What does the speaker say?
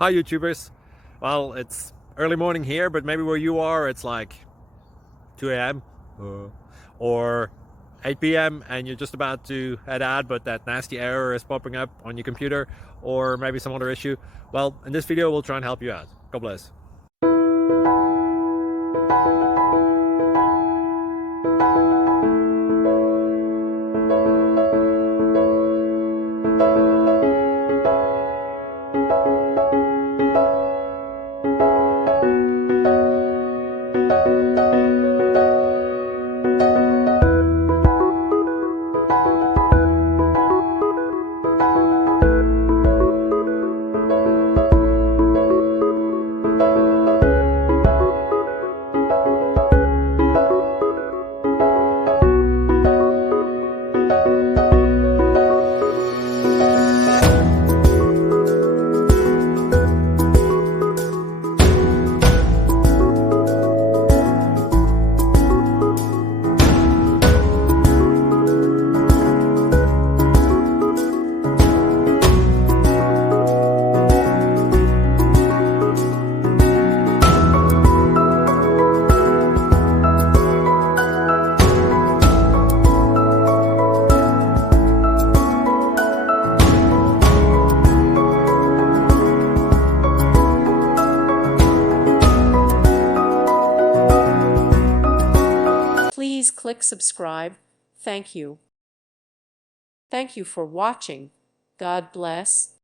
Hi YouTubers. Well, it's early morning here, but maybe where you are it's like 2 a.m. or 8 p.m. and you're just about to head out, but that nasty error is popping up on your computer, or maybe some other issue. Well, in this video we'll try and help you out. God bless. Please click subscribe. Thank you. Thank you for watching. God bless.